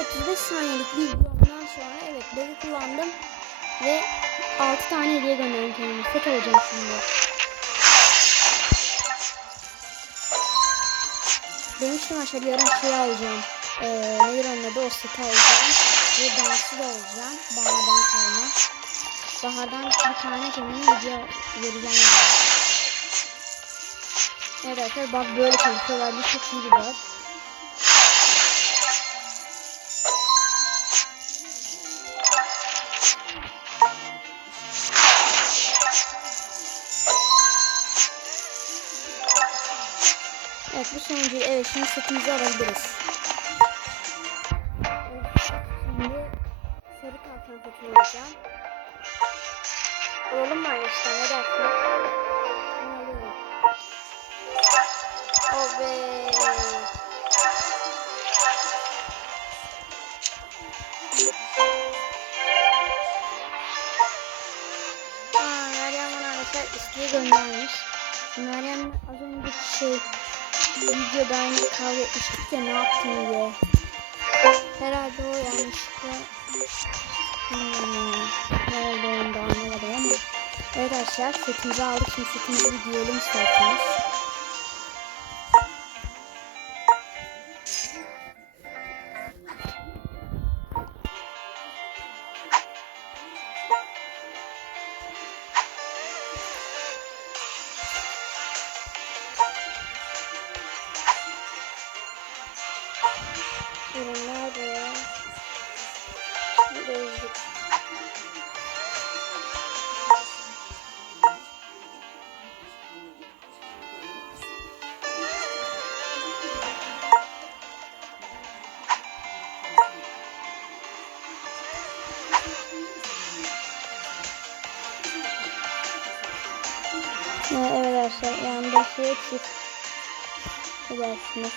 35 saniyelik bir videomdan sonra evet bezi kullandım ve 6 tane hediye gönderdim kendime. Set alacağım şimdi. Demiştim aşağı yarın şey alacağım. Ee, nedir onun adı o seti alacağım. Ve dansı da alacağım. Bahardan kalma. Bahardan bir tane kendime video vereceğim yani. Evet bak böyle çalışıyorlar. Bu çok iyi bir bak. Bu sonuncu. Evet şimdi setimizi alabiliriz. Şimdi sarı kalkan setini alacağım. Alalım mı arkadaşlar ne dersiniz? Bunu alıyorum. Oh be. Videoda aynı kavga etmiştik ya ne yaptın diye. Herhalde o yanlışlıkla ne oldu onu da anlamadım ama. Evet arkadaşlar setimizi aldık şimdi setimizi bir giyelim isterseniz. Arkadaşlar yanında şey çift. Edersiniz.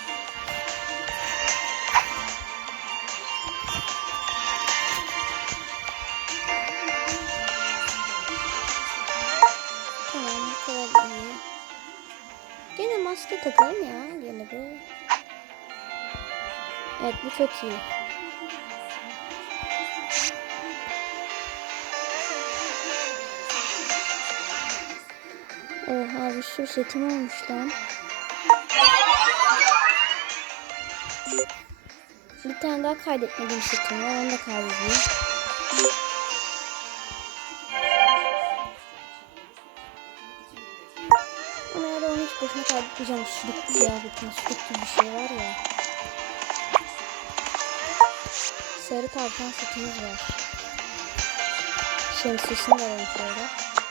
Tamam bu kadar maske takalım ya gene bir. Evet bu çok iyi. Oha bir sürü setim olmuş lan. Bir tane daha kaydetmediğim setim var onu da kaydedeyim. Ama ya da onu hiç boşuna kaydetmeyeceğim. Sülük kıyafetin sülük gibi bir şey var ya. Sarı kalkan setimiz var. Şemsiyesini de alalım şöyle.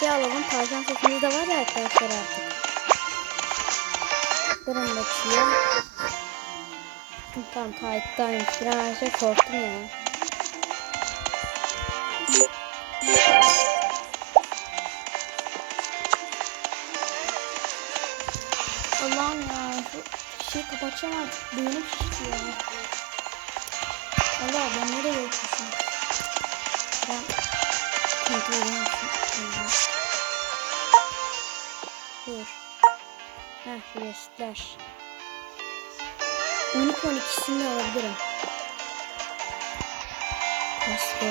Şey alalım. Tavşan setimiz de var ya arkadaşlar artık. Durun bakayım. Tamam kayıttaymış. Bir an her şey korktum ya. Allah'ım ya şu şeyi kapatacağım artık. Beynim şişti ya. Allah ben nereye yapıyorsun? Ben. Dur. Heh splash. 12 12'sini de alabilirim. Nasıl?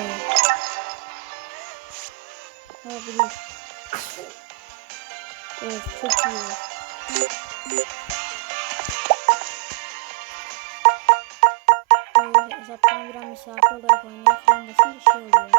Alabilir. Evet çok iyi. Böyle hesaptan bir an misafir olarak oynaya falan basınca şey oluyor.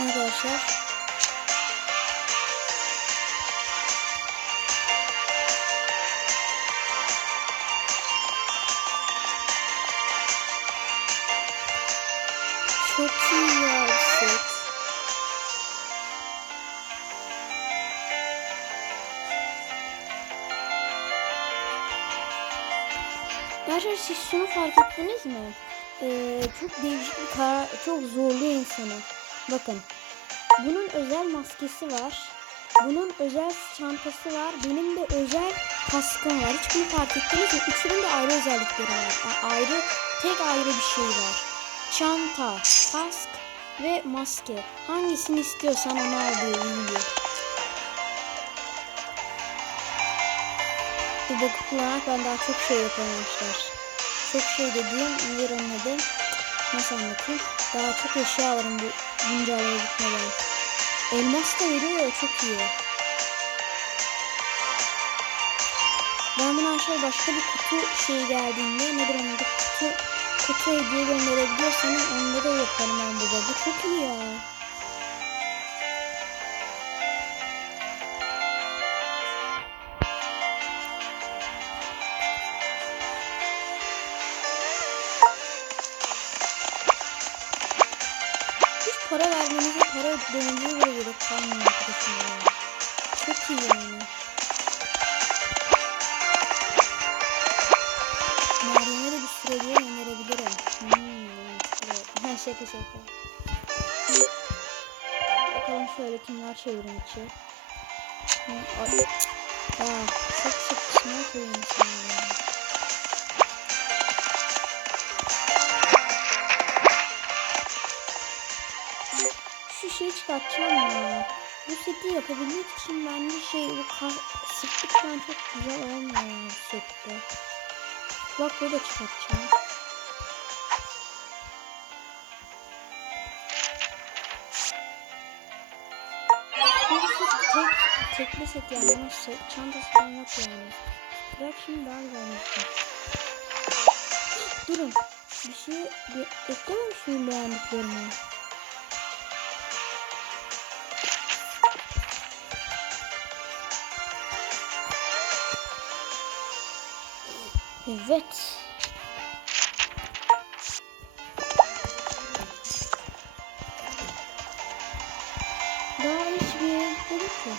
Arkadaşlar. Çok iyi ya set. Arkadaşlar siz şunu fark ettiniz mi? Ee, çok değişik bir karar, çok zorluyor insanı. Bakın. Bunun özel maskesi var. Bunun özel çantası var. Benim de özel kaskım var. Hiç bunu fark ettiniz mi? Üçünün de ayrı özellikleri var. A- ayrı, tek ayrı bir şey var. Çanta, kask ve maske. Hangisini istiyorsan onu al diyor Willy. Bu boku kullanarak ben daha çok şey yapamamışlar. Çok şey dediğim yer anladım. Nasıl anlatayım? Daha çok eşya alırım bu güncellemeye gitmeden. Elmas da veriyor çok iyi. Ben bunu aşağı başka bir kutu şey geldiğinde nedir onun kutu kutu hediye gönderebiliyorsanız onda da yaparım ben burada. Bu çok iyi ya. Para vermenize, para ödemenize bile gerek kalmıyor arkadaşım ya. Çok iyi yani. Meryem'e de bir süreliğe önerebilirim. Hmm, ha şaka şaka. Bakalım şöyle kimler çevirim içi. Ay- Aa, çok sık kısmına sana şeyi çıkartacağım ya. Bu seti yapabilmek için bence şey bu ka- sıklık şu an çok güzel olmuyor bu sette. Kulaklığı da çıkartacağım. Tek, tekli set yani bunun set, çantası falan yok yani. Bırak şimdi daha güzel. Durun. Bir şey bir, eklememiş miyim beğendiklerimi? Evet. Daha hiçbir yere ki.